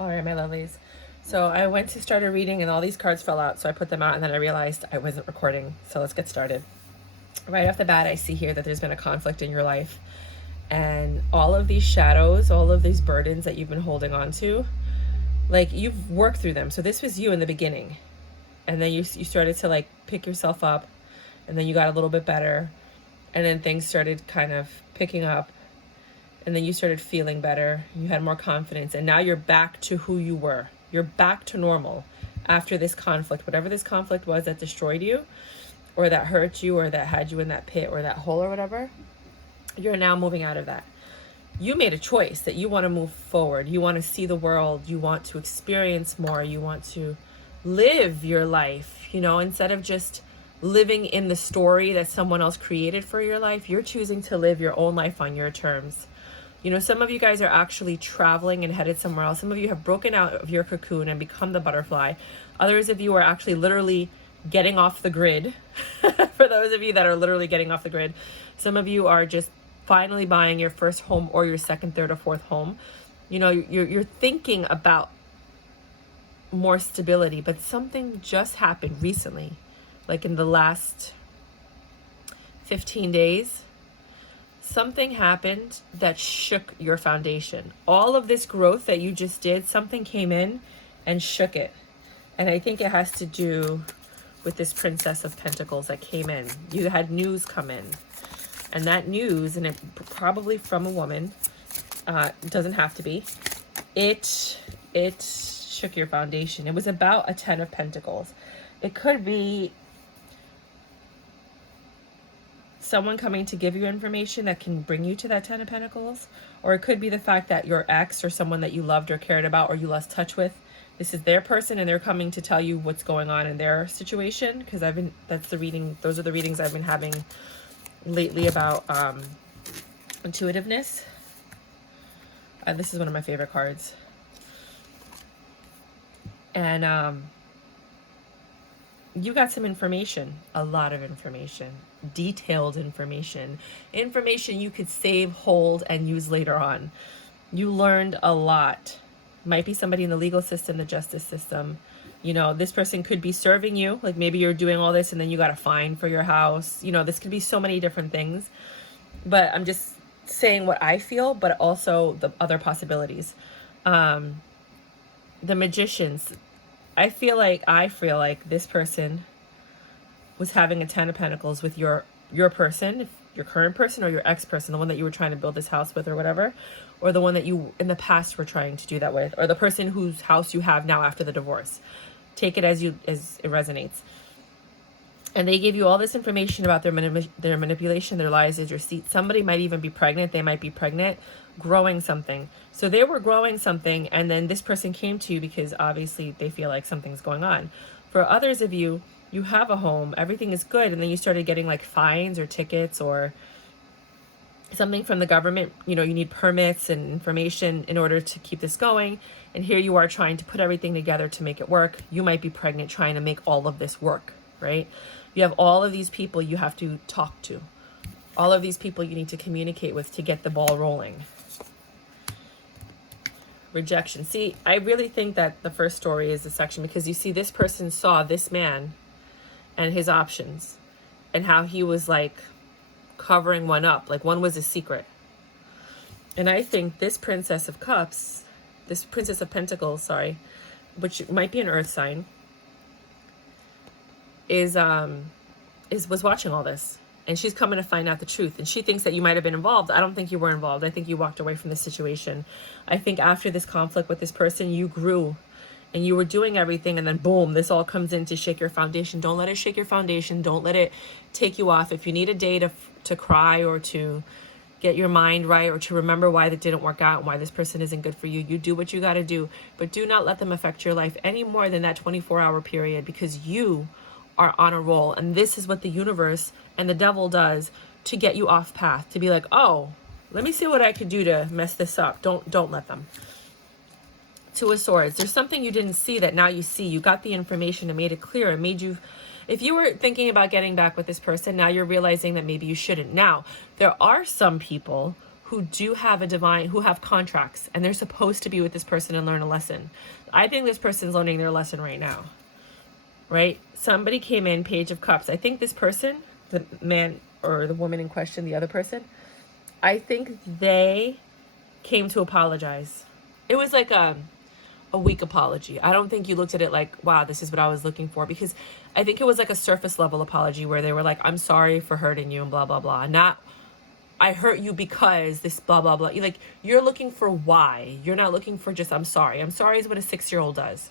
All right, my lovelies. So I went to start a reading and all these cards fell out. So I put them out and then I realized I wasn't recording. So let's get started. Right off the bat, I see here that there's been a conflict in your life. And all of these shadows, all of these burdens that you've been holding on to, like you've worked through them. So this was you in the beginning. And then you started to like pick yourself up. And then you got a little bit better. And then things started kind of picking up. And then you started feeling better. You had more confidence. And now you're back to who you were. You're back to normal after this conflict. Whatever this conflict was that destroyed you or that hurt you or that had you in that pit or that hole or whatever, you're now moving out of that. You made a choice that you want to move forward. You want to see the world. You want to experience more. You want to live your life, you know, instead of just living in the story that someone else created for your life. You're choosing to live your own life on your terms. You know, some of you guys are actually traveling and headed somewhere else. Some of you have broken out of your cocoon and become the butterfly. Others of you are actually literally getting off the grid. For those of you that are literally getting off the grid, some of you are just finally buying your first home or your second, third, or fourth home. You know, you're thinking about more stability, but something just happened recently, like in the last 15 days. Something happened that shook your foundation. All of this growth that you just did, something came in and shook it. And I think it has to do with this Princess of Pentacles that came in. You had news come in. And that news, and it probably from a woman, doesn't have to be, it shook your foundation. It was about a 10 of Pentacles. It could be someone coming to give you information that can bring you to that 10 of Pentacles, or it could be the fact that your ex or someone that you loved or cared about or you lost touch with, this is their person and they're coming to tell you what's going on in their situation. Because those are the readings I've been having lately about intuitiveness. This is one of my favorite cards. And you got some information, a lot of information, detailed information you could save, hold, and use later on. You learned a lot. Might be somebody in the legal system, the justice system. You know, this person could be serving you. Like maybe you're doing all this and then you got a fine for your house. You know, this could be so many different things. But I'm just saying what I feel, but also the other possibilities. The Magicians. I feel like this person was having a 10 of Pentacles with your person, your current person or your ex-person, the one that you were trying to build this house with or whatever, or the one that you in the past were trying to do that with, or the person whose house you have now after the divorce. Take it as it resonates. And they gave you all this information about their manipulation, their lies, their deceit. Somebody might even be pregnant. They might be pregnant, growing something. So they were growing something, and then this person came to you because obviously they feel like something's going on. For others of you, you have a home, everything is good, and then you started getting like fines or tickets or something from the government. You know, you need permits and information in order to keep this going. And here you are trying to put everything together to make it work. You might be pregnant trying to make all of this work, right? You have all of these people you have to talk to. All of these people you need to communicate with to get the ball rolling. Rejection. See, I really think that the first story is the section because you see this person saw this man and his options and how he was like covering one up. Like one was a secret. And I think this Princess of Cups, this Princess of Pentacles, sorry, which might be an earth sign, was watching all this, and she's coming to find out the truth, and she thinks that you might have been involved. I don't think you were involved. I think you walked away from the situation. I think after this conflict with this person, you grew and you were doing everything, and then boom, this all comes in to shake your foundation. Don't let it shake your foundation. Don't let it take you off. If you need a day to cry or to get your mind right or to remember why that didn't work out and why this person isn't good for you, you do what you got to do, but do not let them affect your life any more than that 24-hour period, because you are on a roll. And this is what the universe and the devil does to get you off path, to be like, oh, let me see what I could do to mess this up. Don't let them. Two of Swords. There's something you didn't see that now you see. You got the information and made it clear. It made you, if you were thinking about getting back with this person, now you're realizing that maybe you shouldn't. Now, there are some people who do have a divine, who have contracts, and they're supposed to be with this person and learn a lesson. I think this person's learning their lesson right now, right? Somebody came in, Page of Cups. I think this person, the man or the woman in question, the other person, I think they came to apologize. It was like a weak apology. I don't think you looked at it like, wow, this is what I was looking for, because I think it was like a surface level apology where they were like, I'm sorry for hurting you and blah, blah, blah. Not, I hurt you because this blah, blah, blah. Like, you're looking for why. You're not looking for just, I'm sorry. I'm sorry is what a 6-year-old does.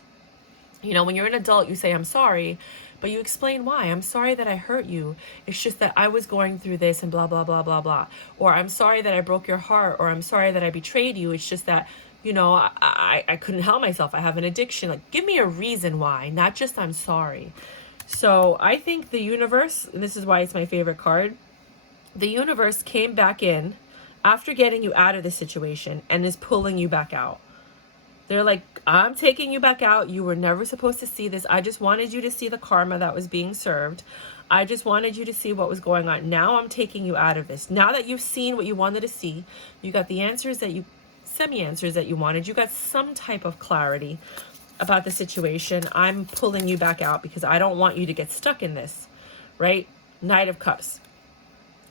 You know, when you're an adult, you say, I'm sorry, but you explain why. I'm sorry that I hurt you. It's just that I was going through this and blah, blah, blah, blah, blah. Or I'm sorry that I broke your heart. Or I'm sorry that I betrayed you. It's just that, you know, I couldn't help myself. I have an addiction. Like, give me a reason why, not just I'm sorry. So I think the universe, and this is why it's my favorite card, the universe came back in after getting you out of the situation and is pulling you back out. They're like, I'm taking you back out. You were never supposed to see this. I just wanted you to see the karma that was being served. I just wanted you to see what was going on. Now I'm taking you out of this. Now that you've seen what you wanted to see, you got the answers that you, semi-answers that you wanted. You got some type of clarity about the situation. I'm pulling you back out because I don't want you to get stuck in this, right? Knight of Cups.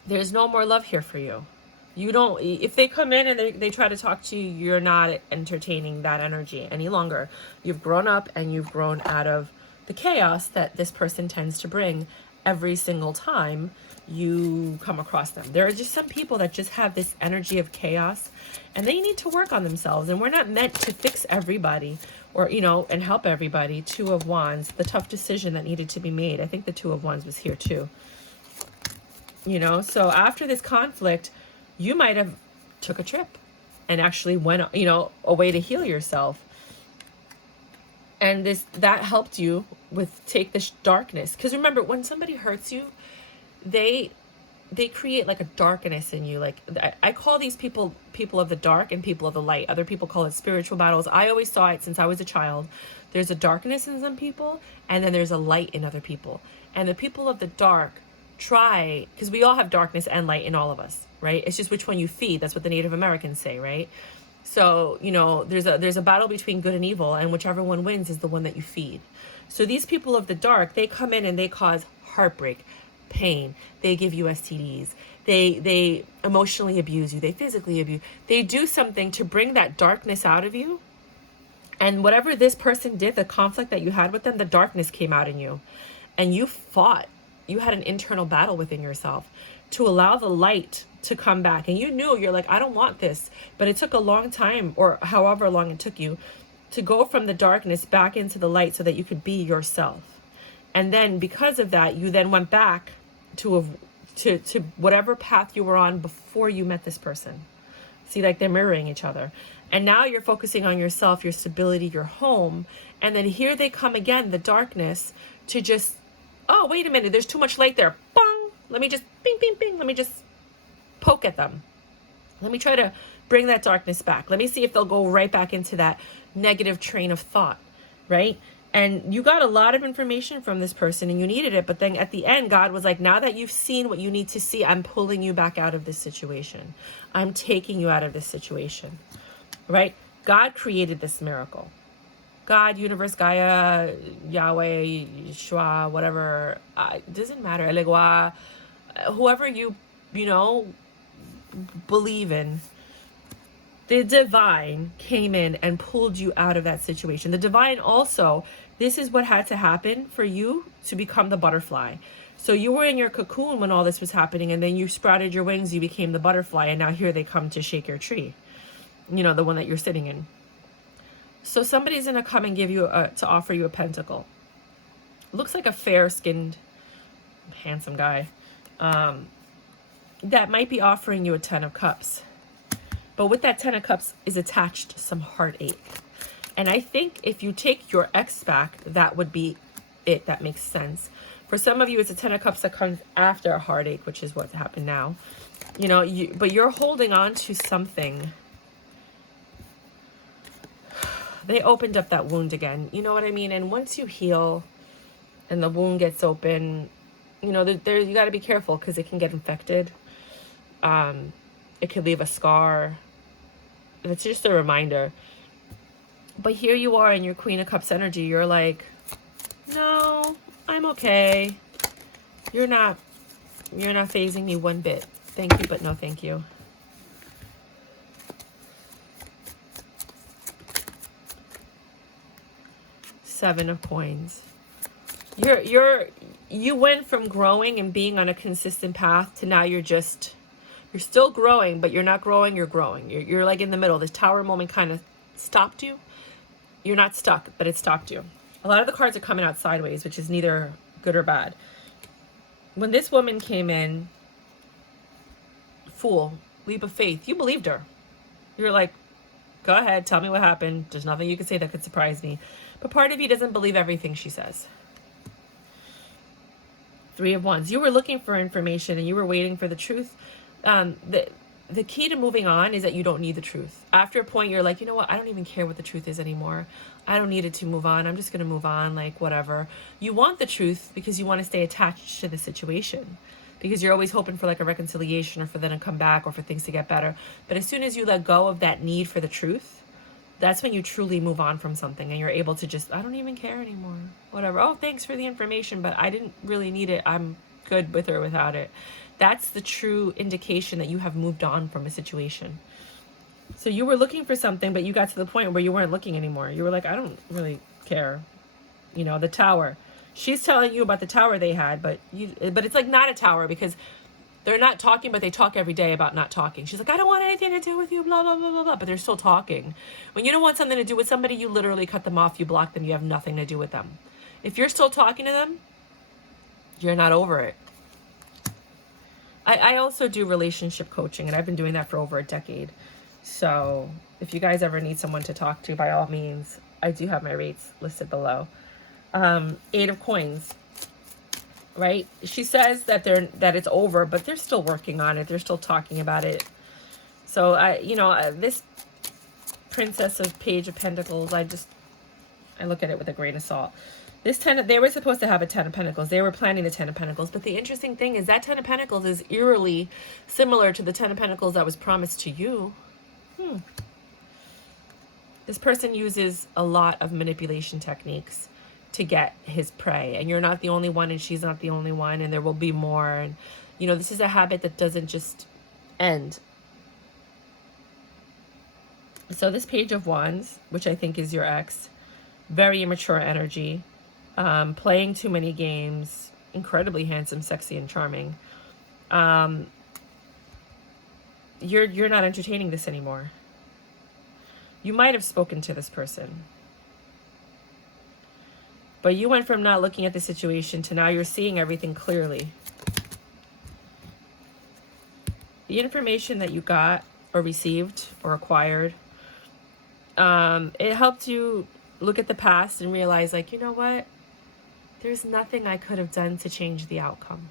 There's no more love here for you. You don't, if they come in and they try to talk to you, you're not entertaining that energy any longer. You've grown up and you've grown out of the chaos that this person tends to bring every single time you come across them. There are just some people that just have this energy of chaos and they need to work on themselves. And we're not meant to fix everybody or, you know, and help everybody. 2 of Wands, the tough decision that needed to be made. I think the 2 of Wands was here too. You know, so after this conflict, you might have took a trip and actually went, you know, away to heal yourself. And that helped you with take this darkness. Because remember, when somebody hurts you, they create like a darkness in you. Like, I call these people of the dark and people of the light. Other people call it spiritual battles. I always saw it since I was a child. There's a darkness in some people, and then there's a light in other people. And the people of the dark try, because we all have darkness and light in all of us, right? It's just which one you feed. That's what the Native Americans say, right? So, you know, there's a battle between good and evil, and whichever one wins is the one that you feed. So these people of the dark, they come in and they cause heartbreak, pain. They give you STDs. They emotionally abuse you. They physically abuse. They do something to bring that darkness out of you. And whatever this person did, the conflict that you had with them, the darkness came out in you. And you fought. You had an internal battle within yourself to allow the light to come back. And you knew, you're like, I don't want this. But it took a long time, or however long it took you, to go from the darkness back into the light so that you could be yourself. And then because of that, you then went back to whatever path you were on before you met this person. See, like they're mirroring each other. And now you're focusing on yourself, your stability, your home. And then here they come again, the darkness, to just, oh, wait a minute, there's too much light there. Bong! Let me just, bing, bing, bing. Let me just poke at them. Let me try to bring that darkness back. Let me see if they'll go right back into that negative train of thought, right? And you got a lot of information from this person and you needed it. But then at the end, God was like, now that you've seen what you need to see, I'm pulling you back out of this situation. I'm taking you out of this situation, right? God created this miracle. God, universe, Gaia, Yahweh, Yeshua, whatever, it doesn't matter. Elegua, whoever you know, believe in, the divine came in and pulled you out of that situation. The divine also, this is what had to happen for you to become the butterfly. So you were in your cocoon when all this was happening, and then you sprouted your wings, you became the butterfly, and now here they come to shake your tree. You know, the one that you're sitting in. So somebody's going to come and give you to offer you a pentacle. Looks like a fair-skinned, handsome guy. That might be offering you a 10 of Cups. But with that 10 of Cups is attached some heartache. And I think if you take your ex back, that would be it. That makes sense. For some of you, it's a 10 of Cups that comes after a heartache, which is what's happened now. You know, but you're holding on to something. They opened up that wound again. You know what I mean? And once you heal and the wound gets open, you know, you got to be careful because it can get infected. It could leave a scar. It's just a reminder. But here you are in your Queen of Cups energy. You're like, no, I'm okay. You're not phasing me one bit. Thank you, but no thank you. Seven of Coins. You went from growing and being on a consistent path to now you're still growing, but you're not growing, you're growing. You're like in the middle. The Tower moment kind of stopped you. You're not stuck, but it stopped you. A lot of the cards are coming out sideways, which is neither good or bad. When this woman came in, Fool, leap of faith, you believed her. You're like, go ahead, tell me what happened. There's nothing you can say that could surprise me. But part of you doesn't believe everything she says. Three of Wands. You were looking for information and you were waiting for the truth. The key to moving on is that you don't need the truth. After a point, you're like, you know what? I don't even care what the truth is anymore. I don't need it to move on. I'm just going to move on, like whatever. You want the truth because you want to stay attached to the situation. Because you're always hoping for like a reconciliation or for them to come back or for things to get better. But as soon as you let go of that need for the truth, that's when you truly move on from something and you're able to just, I don't even care anymore. Whatever. Oh, thanks for the information, but I didn't really need it. I'm good with or without it. That's the true indication that you have moved on from a situation. So you were looking for something, but you got to the point where you weren't looking anymore. You were like, I don't really care. You know, the Tower. She's telling you about the tower they had, but it's like not a tower because they're not talking, but they talk every day about not talking. She's like, I don't want anything to do with you, blah, blah, blah, blah, blah. But they're still talking. When you don't want something to do with somebody, you literally cut them off, you block them, you have nothing to do with them. If you're still talking to them, you're not over it. I also do relationship coaching, and I've been doing that for over a decade. So if you guys ever need someone to talk to, by all means, I do have my rates listed below. Eight of Coins, right? She says that it's over, but they're still working on it. They're still talking about it. So this Princess of Page of Pentacles, I look at it with a grain of salt. They were supposed to have a 10 of Pentacles. They were planning the 10 of Pentacles. But the interesting thing is that 10 of Pentacles is eerily similar to the 10 of Pentacles that was promised to you. This person uses a lot of manipulation techniques to get his prey. And you're not the only one, and she's not the only one, and there will be more. And, this is a habit that doesn't just end. So this Page of Wands, which I think is your ex, very immature energy. Playing too many games, incredibly handsome, sexy, and charming. You're not entertaining this anymore. You might have spoken to this person, but you went from not looking at the situation to now you're seeing everything clearly. The information that you got or received or acquired, it helped you look at the past and realize, like, you know what? There's nothing I could have done to change the outcome.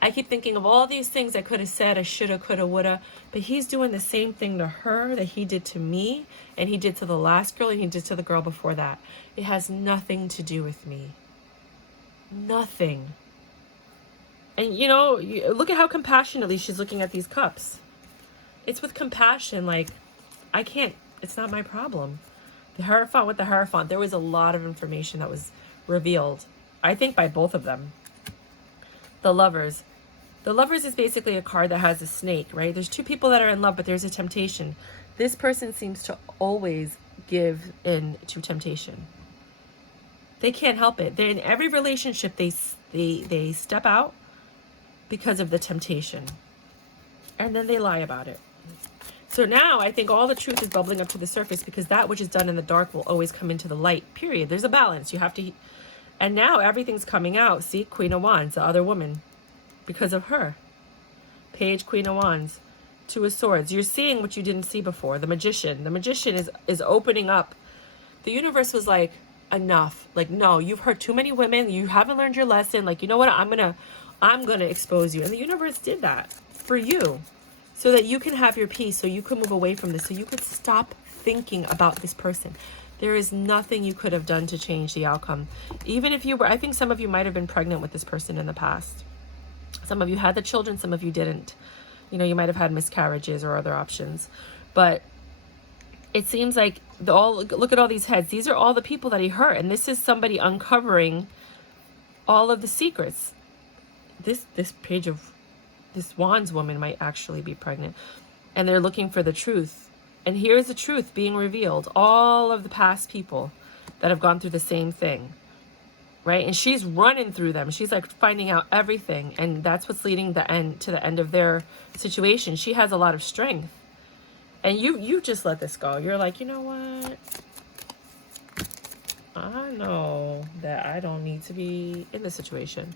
I keep thinking of all these things I could have said, I shoulda, coulda, woulda, but he's doing the same thing to her that he did to me, and he did to the last girl, and he did to the girl before that. It has nothing to do with me. Nothing. And look at how compassionately she's looking at these cups. It's with compassion, like, it's not my problem. The Hierophant with the Hierophant, there was a lot of information that was revealed, I think, by both of them. The Lovers. The Lovers is basically a card that has a snake, right? There's two people that are in love, but there's a temptation. This person seems to always give in to temptation. They can't help it. They're in every relationship, they step out because of the temptation. And then they lie about it. So now I think all the truth is bubbling up to the surface because that which is done in the dark will always come into the light, period. There's a balance. You have to... And now everything's coming out. See, Queen of Wands, the other woman, because of her. Page, Queen of Wands, Two of Swords. You're seeing what you didn't see before. The Magician. The Magician is opening up. The universe was like, enough. Like, no, you've hurt too many women. You haven't learned your lesson. Like, you know what? I'm gonna expose you. And the universe did that for you, so that you can have your peace, so you can move away from this, so you could stop thinking about this person. There is nothing you could have done to change the outcome. Even if you were, I think some of you might have been pregnant with this person in the past. Some of you had the children, some of you didn't. You know, you might have had miscarriages or other options. But it seems like look at all these heads. These are all the people that he hurt. And this is somebody uncovering all of the secrets. This page of this Wands woman might actually be pregnant. And they're looking for the truth. And here's the truth being revealed. All of the past people that have gone through the same thing. Right? And she's running through them. She's like finding out everything. And that's what's leading to the end of their situation. She has a lot of strength. And you just let this go. You're like, you know what? I know that I don't need to be in this situation.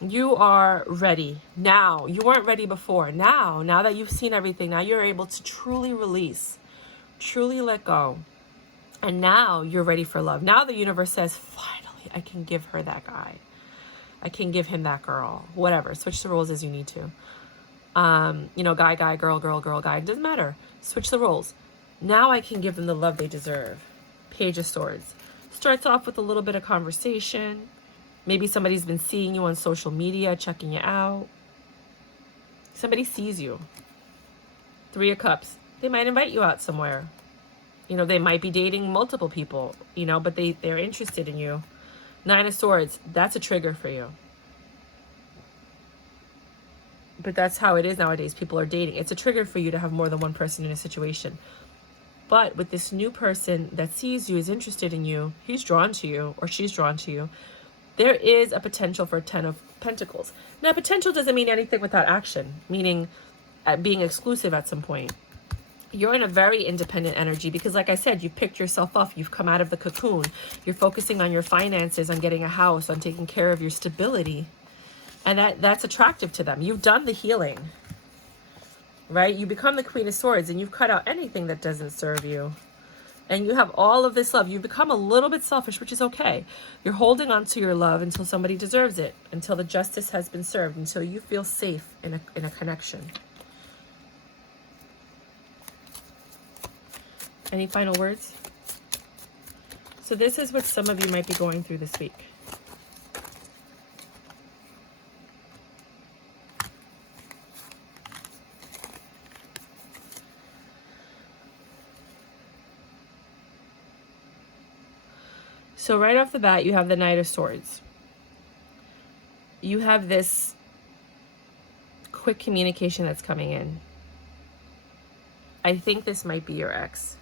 You are ready now. You weren't ready before. Now that you've seen everything, now you're able to truly release, truly let go. And now you're ready for love. Now the universe says, finally, I can give her that guy. I can give him that girl. Whatever. Switch the roles as you need to. You know, guy, girl, guy. It doesn't matter. Switch the roles. Now I can give them the love they deserve. Page of Swords. Starts off with a little bit of conversation. Maybe somebody's been seeing you on social media, checking you out. Somebody sees you. Three of Cups. They might invite you out somewhere. You know, they might be dating multiple people, you know, but they're interested in you. Nine of Swords. That's a trigger for you. But that's how it is nowadays. People are dating. It's a trigger for you to have more than one person in a situation. But with this new person that sees you, is interested in you, he's drawn to you or she's drawn to you, there is a potential for a 10 of Pentacles. Now, potential doesn't mean anything without action, meaning being exclusive at some point. You're in a very independent energy because, like I said, you've picked yourself up. You've come out of the cocoon. You're focusing on your finances, on getting a house, on taking care of your stability. And that's attractive to them. You've done the healing, right? You become the Queen of Swords and you've cut out anything that doesn't serve you. And you have all of this love. You've become a little bit selfish, which is okay. You're holding on to your love until somebody deserves it, until the justice has been served, until you feel safe in a connection. Any final words? So this is what some of you might be going through this week. So right off the bat, you have the Knight of Swords. You have this quick communication that's coming in. I think this might be your ex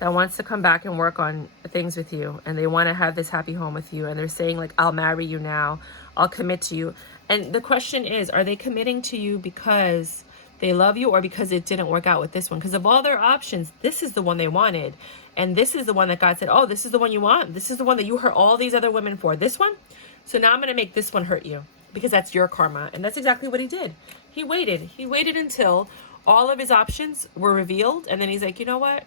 that wants to come back and work on things with you. And they want to have this happy home with you. And they're saying like, I'll marry you now. I'll commit to you. And the question is, are they committing to you because they love you or because it didn't work out with this one? Because of all their options, this is the one they wanted. And this is the one that God said, oh, this is the one you want. This is the one that you hurt all these other women for. This one? So now I'm going to make this one hurt you because that's your karma. And that's exactly what he did. He waited. He waited until all of his options were revealed. And then he's like, you know what?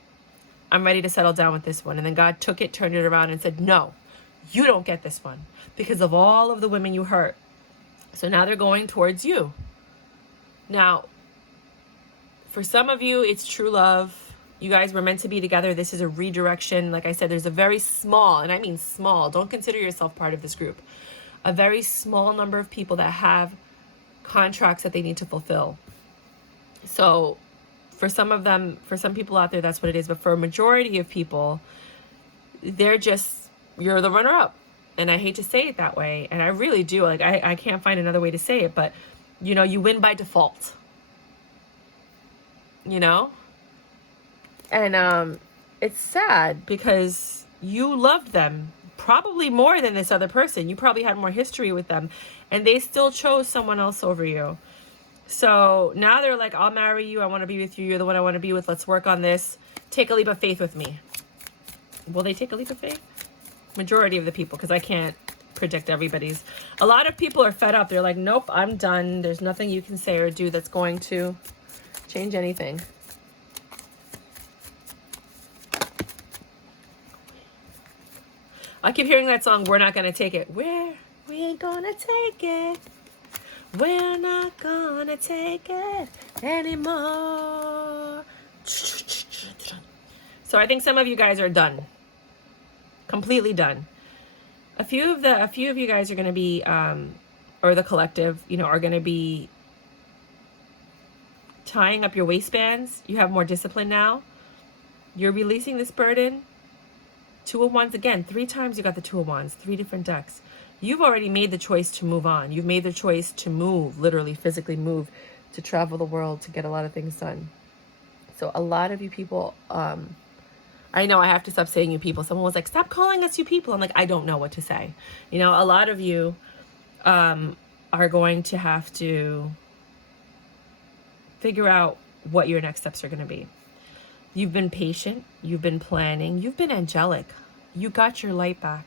I'm ready to settle down with this one. And then God took it, turned it around and said, no, you don't get this one because of all of the women you hurt. So now they're going towards you. Now, for some of you, it's true love. You guys were meant to be together. This is a redirection. Like I said, there's a very small, and I mean small, don't consider yourself part of this group, a very small number of people that have contracts that they need to fulfill. So for some of them, for some people out there, that's what it is. But for a majority of people, they're just, you're the runner-up. And I hate to say it that way. And I really do. Like, I can't find another way to say it. But, you know, you win by default. You know? And it's sad because you loved them probably more than this other person. You probably had more history with them. And they still chose someone else over you. So now they're like, I'll marry you. I want to be with you. You're the one I want to be with. Let's work on this. Take a leap of faith with me. Will they take a leap of faith? Majority of the people, because I can't predict everybody's. A lot of people are fed up. They're like, nope, I'm done. There's nothing you can say or do that's going to change anything. I keep hearing that song, We're Not Gonna Take It. We ain't gonna take it. We're not gonna take it anymore. So I think some of you guys are done. Completely done. A few of you guys are gonna be, or the collective, you know, are gonna be tying up your waistbands. You have more discipline now. You're releasing this burden. Two of Wands again. 3 times you got the Two of Wands. 3 different decks. You've already made the choice to move on. You've made the choice to move, literally, physically move, to travel the world, to get a lot of things done. So a lot of you people, I know I have to stop saying you people. Someone was like, stop calling us you people. I'm like, I don't know what to say. You know, a lot of you are going to have to figure out what your next steps are going to be. You've been patient. You've been planning. You've been angelic. You got your light back.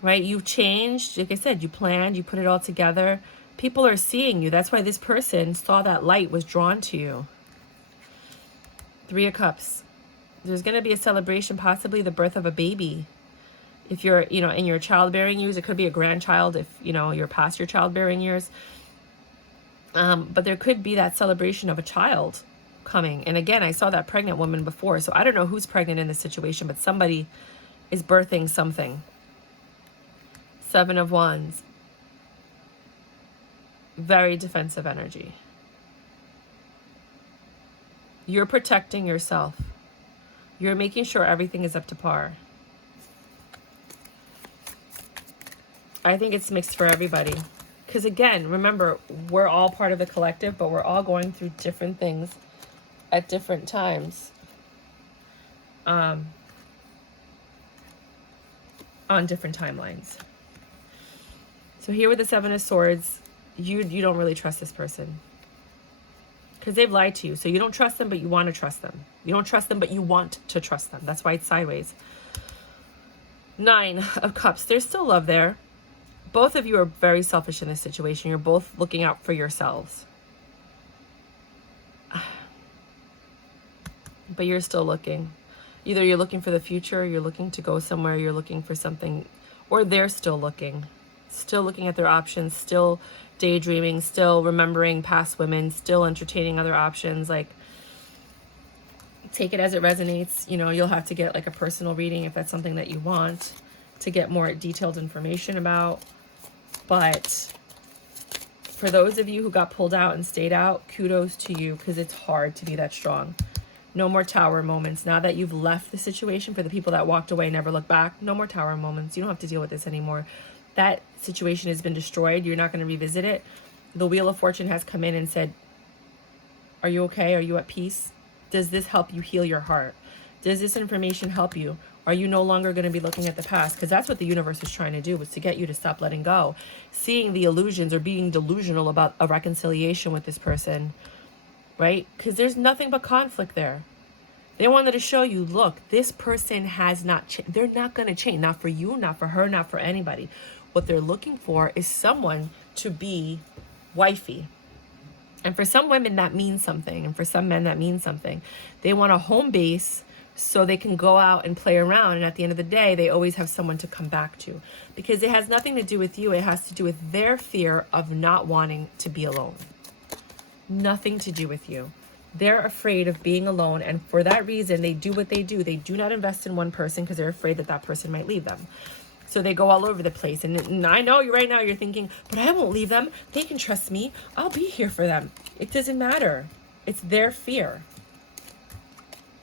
Right? You've changed. Like I said, you planned. You put it all together. People are seeing you. That's why this person saw that light, was drawn to you. 3 of Cups. There's going to be a celebration, possibly the birth of a baby. If you're, you know, in your childbearing years, it could be a grandchild if, you know, you're past your childbearing years. But there could be that celebration of a child coming. And again, I saw that pregnant woman before. So I don't know who's pregnant in this situation, but somebody is birthing something. 7 of Wands. Very defensive energy. You're protecting yourself. You're making sure everything is up to par. I think it's mixed for everybody. Because again, remember, we're all part of the collective, but we're all going through different things at different times. On different timelines. So here with the 7 of Swords, you don't really trust this person. Because they've lied to you. So you don't trust them, but you want to trust them. You don't trust them, but you want to trust them. That's why it's sideways. 9 of Cups. There's still love there. Both of you are very selfish in this situation. You're both looking out for yourselves. But you're still looking. Either you're looking for the future, you're looking to go somewhere, you're looking for something, or they're still looking. Still looking at their options, still daydreaming, still remembering past women, still entertaining other options. Like, take it as it resonates. You know, you'll have to get like a personal reading if that's something that you want to get more detailed information about. But for those of you who got pulled out and stayed out, kudos to you, because it's hard to be that strong. No more tower moments. Now that you've left the situation, for the people that walked away, never look back, no more tower moments. You don't have to deal with this anymore. That situation has been destroyed. You're not going to revisit it. The Wheel of Fortune has come in and said, are you okay? Are you at peace? Does this help you heal your heart? Does this information help you? Are you no longer going to be looking at the past? Because that's what the universe was trying to do, was to get you to stop letting go. Seeing the illusions or being delusional about a reconciliation with this person, right? Because there's nothing but conflict there. They wanted to show you, look, this person has not changed. They're not going to change. Not for you, not for her, not for anybody. What they're looking for is someone to be wifey. And for some women, that means something. And for some men, that means something. They want a home base so they can go out and play around. And at the end of the day, they always have someone to come back to. Because it has nothing to do with you. It has to do with their fear of not wanting to be alone. Nothing to do with you. They're afraid of being alone. And for that reason, they do what they do. They do not invest in one person because they're afraid that that person might leave them. So they go all over the place. And I know right now you're thinking, but I won't leave them. They can trust me. I'll be here for them. It doesn't matter. It's their fear.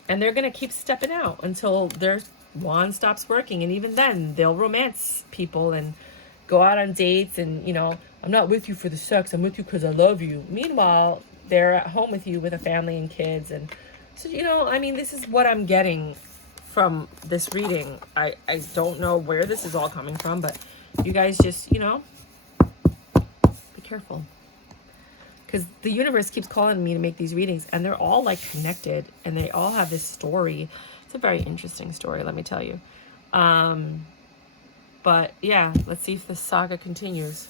And they're going to keep stepping out until their wand stops working. And even then, they'll romance people and go out on dates. And, you know, I'm not with you for the sex. I'm with you because I love you. Meanwhile, they're at home with you with a family and kids. And so, you know, I mean, this is what I'm getting from this reading. I don't know where this is all coming from, but you guys just, you know, be careful. Because the universe keeps calling me to make these readings, and they're all like connected, and they all have this story. It's a very interesting story, let me tell you. But yeah, let's see if the saga continues.